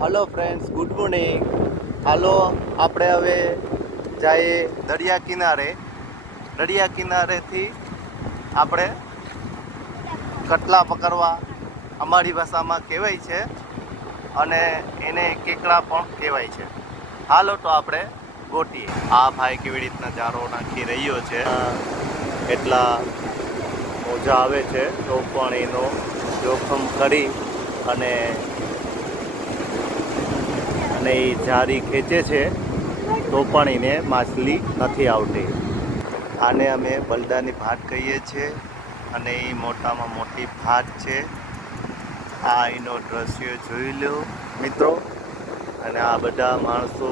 Hello friends, good morning. Hello, આપણે હવે જઈએ દરિયા કિનારેથી આપણે કટલા પકડવા અમારી ભાષામાં કહેવાય છે અને એને કેકડા પણ કહેવાય છે. હાલો તો આપણે ગોટીએ. આ ભાઈ કેવી રીતના જારો નાખી રહ્યો છે. એટલા મોજા આવે છે તો પણ એનો જોખમ કરી અને એ જારી ખેંચે છે તો પણ એને માછલી નથી આવતી. આને અમે બલદાની ભાત કહીએ છીએ અને એ મોટામાં મોટી ભાત છે. આ એનો દ્રશ્ય જોઈ લો મિત્રો. અને આ બધા માણસો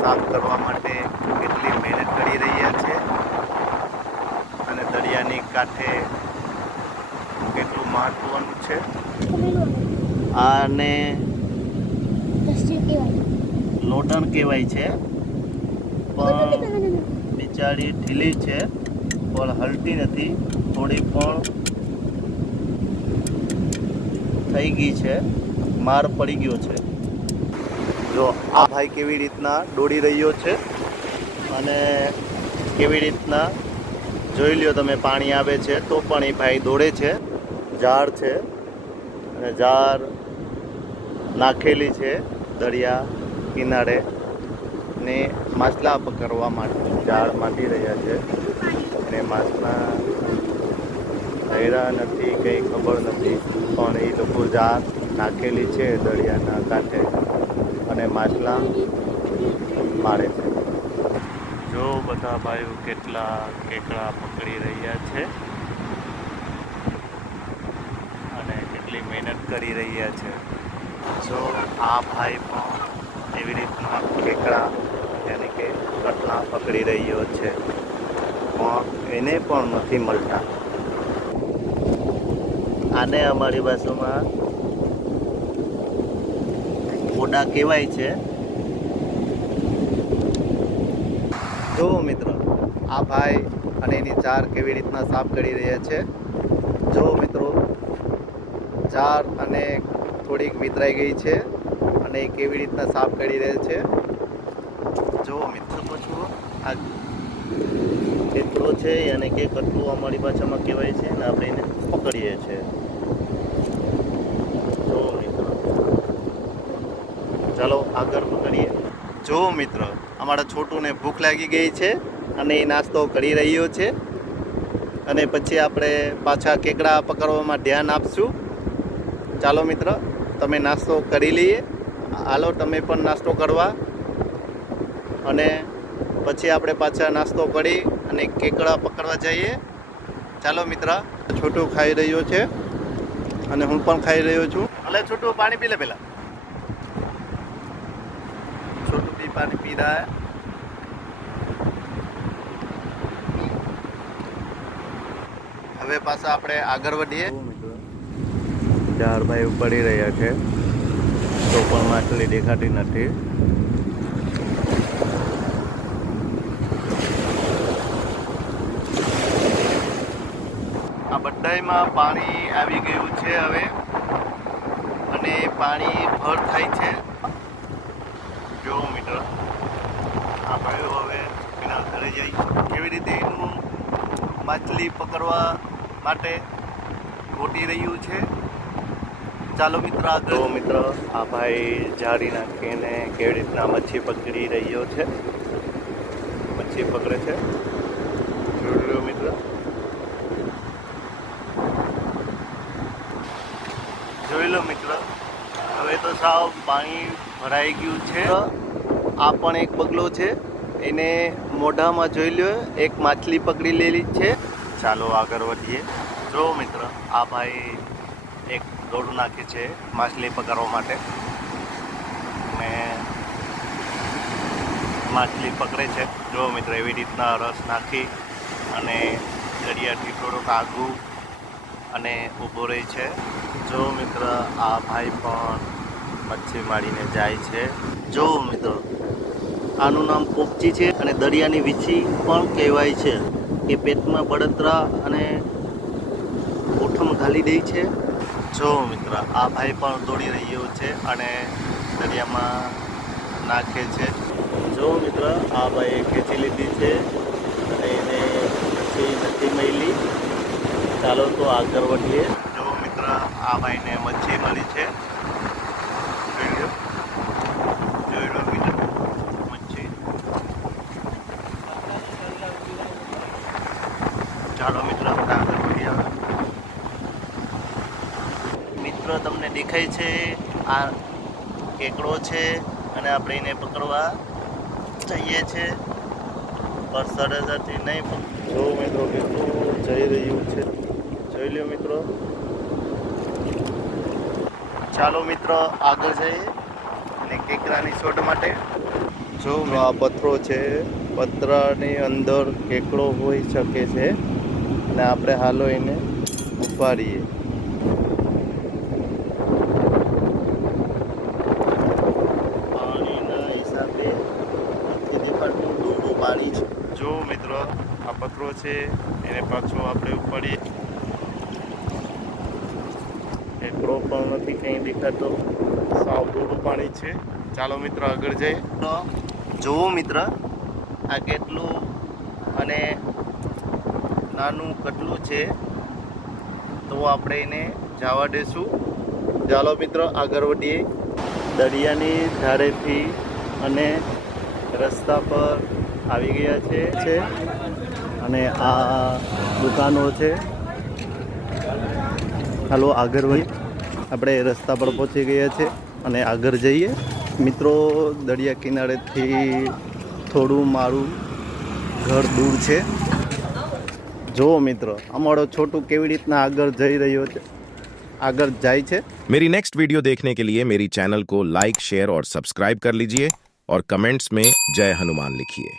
સાફ કરવા માટે કેટલી મહેનત કરી રહ્યા છે અને દરિયાની કાંઠે કેટલું મહત્વનું છે. આને લોટણ કહેવાય છે, પણ બિચારી ઢીલી છે પણ હલતી નથી. થોડી પણ થઈ ગઈ છે, માર પડી ગયો છે. જો આ ભાઈ કેવી રીતના દોડી રહ્યો છે અને કેવી રીતના જોઈ લ્યો તમે. પાણી આવે છે તો પણ એ ભાઈ દોડે છે. ઝાડ છે અને ઝાડ નાખેલી છે દરિયા કિનારે ને માછલા પકડવા માટે ઝાડ માંડી રહ્યા છે. અને માછલા રહ્યા નથી, કંઈ ખબર નથી, પણ એ લોકો ઝાડ નાખેલી છે દરિયાના કાંઠે અને માછલા મારે છે. જો બધા ભાઈઓ કેટલા કેકડા પકડી રહ્યા છે અને કેટલી મહેનત કરી રહ્યા છે. જો આ ભાઈ પણ એવી રીતના કેકડા યાની કે કટલા પકડી રહ્યો છે પણ એને પણ નથી મળતા. આને અમારી ભાષામાં ઓડા કહેવાય છે. જો મિત્રો, આ ભાઈ અને એની ચાર કેવી રીતના સાફ કરી રહ્યા છે. જો મિત્રો, ચાર અને થોડીક વિતરાઈ ગઈ છે અને એ કેવી રીતના સાફ કરી રહે છે. જો મિત્રો પછી આ કેટલો છે અને કે કટલું અમારી ભાષામાં કહેવાય છે અને આપણે એને પકડીએ છીએ. જો મિત્રો, ચાલો આગળ પકડીએ. જો મિત્રો, અમારા છોટુને ભૂખ લાગી ગઈ છે અને એ નાસ્તો કરી રહ્યો છે અને પછી આપણે પાછા કેકડા પકડવામાં ધ્યાન આપશું. ચાલો મિત્ર, તમે નાસ્તો કરી લઈએ. હાલો તમે પણ નાસ્તો કરવા અને પછી આપણે પાછા નાસ્તો કરી અને કેકડા પકડવા જઈએ. ચાલો મિત્ર, છોટું ખાઈ રહ્યો છે અને હું પણ ખાઈ રહ્યો છું. ભલે છોટું પાણી પી લે પહેલાં. છોટું બી પાણી પી રહ્યા. હવે પાછા આપણે આગળ વધીએ. ચાર ભાઈ પડી રહ્યા છે તો પણ માછલી દેખાતી નથી. આ બધામાં પાણી આવી ગયું છે હવે અને પાણી ભર થાય છે. જો મિત્ર, આ ભાઈઓ હવે એના ઘરે જાય કેવી રીતે એનું માછલી પકડવા માટે ગોતી રહ્યું છે. ચાલો મિત્ર આગળ. તો મિત્ર, આ ભાઈ જારી નાખીને કેવી રીતના મચ્છી પકડી રહ્યો છે. મચ્છી પકડે છે. જોઈ લો મિત્ર. જોઈ લો મિત્ર, હવે તો સાવ પાણી ભરાઈ ગયું છે. આ પણ એક બગલો છે, એને મોઢામાં જોઈ લો એક માછલી પકડી લેલી છે. ચાલો આગળ વધીએ. જો મિત્ર, આ ભાઈ એક દોડું નાખે છે માછલી પકડવા માટે ને માછલી પકડે છે. જો મિત્ર, એવી રીતના રસ નાખી અને દરિયાથી થોડુંક આગું અને ઊભો રહે છે. જો મિત્ર, આ ભાઈ પણ મચ્છી મારીને જાય છે. જો મિત્ર, આનું નામ પોપચી છે અને દરિયાની વીછી પણ કહેવાય છે કે પેટમાં બળતરા અને ઓઠમ ઘાલી દે છે. જો મિત્ર, આ ભાઈ પણ દોડી રહ્યો છે અને દરિયામાં નાખે છે. જો મિત્ર, આ ભાઈએ ખેંચી લીધી છે અને એને પછી નથી મળી. ચાલો તો આગળ વધીએ. જો મિત્ર, આ ભાઈને મચ્છી મળી છે. જોઈ લો મિત્ર, મચ્છી. ચાલો મિત્ર, આપણે આગળ વધીએ. મિત્ર, તમને દેખાય છે આ કેકડો છે અને આપણે એને પકડવા જઈએ છીએ, પણ સરળતાથી નહીં. જો મિત્રો, કેટલું જઈ રહ્યું છે, જોઈ લો મિત્રો. ચાલો મિત્રો, આગળ જઈએ અને કેકડાની શોધ માટે. જો આ પથ્થરો છે, પથ્થરની અંદર કેકડો હોઈ શકે છે અને આપણે હાલો એને ઉપાડીએ. પાણીના હિસાબે નથી દેખાતું, ડૂંગું પાણી છે. જો મિત્રો, આ પથ્થરો છે એને પાછો આપણે ઉપાડીએ. કેકડો પણ નથી કંઈ દેખાતો, સાવ ડૂંગું પાણી છે. ચાલો મિત્રો, આગળ જઈએ. તો જુઓ મિત્ર, આ કેટલું અને નાનું કટલું છે, તો આપણે એને જવા દઈશું. ચાલો મિત્રો, આગળ વધીએ. દરિયાની ધારેથી અને રસ્તા પર આવી ગયા છે અને આ દુકાનો છે. હાલો આગળ વધીએ. આપણે રસ્તા પર પહોંચી ગયા છે અને આગળ જઈએ. મિત્રો, દરિયા કિનારેથી થોડું મારું ઘર દૂર છે. જો મિત્રો, અમારો છોટું કેવી રીતના આગળ જઈ રહ્યો છે, આગળ જાય છે. मेरी नेक्स्ट वीडियो देखने के लिए मेरी चैनल को लाइक शेयर और सब्सक्राइब कर लीजिए और कमेंट्स में जय हनुमान लिखिए.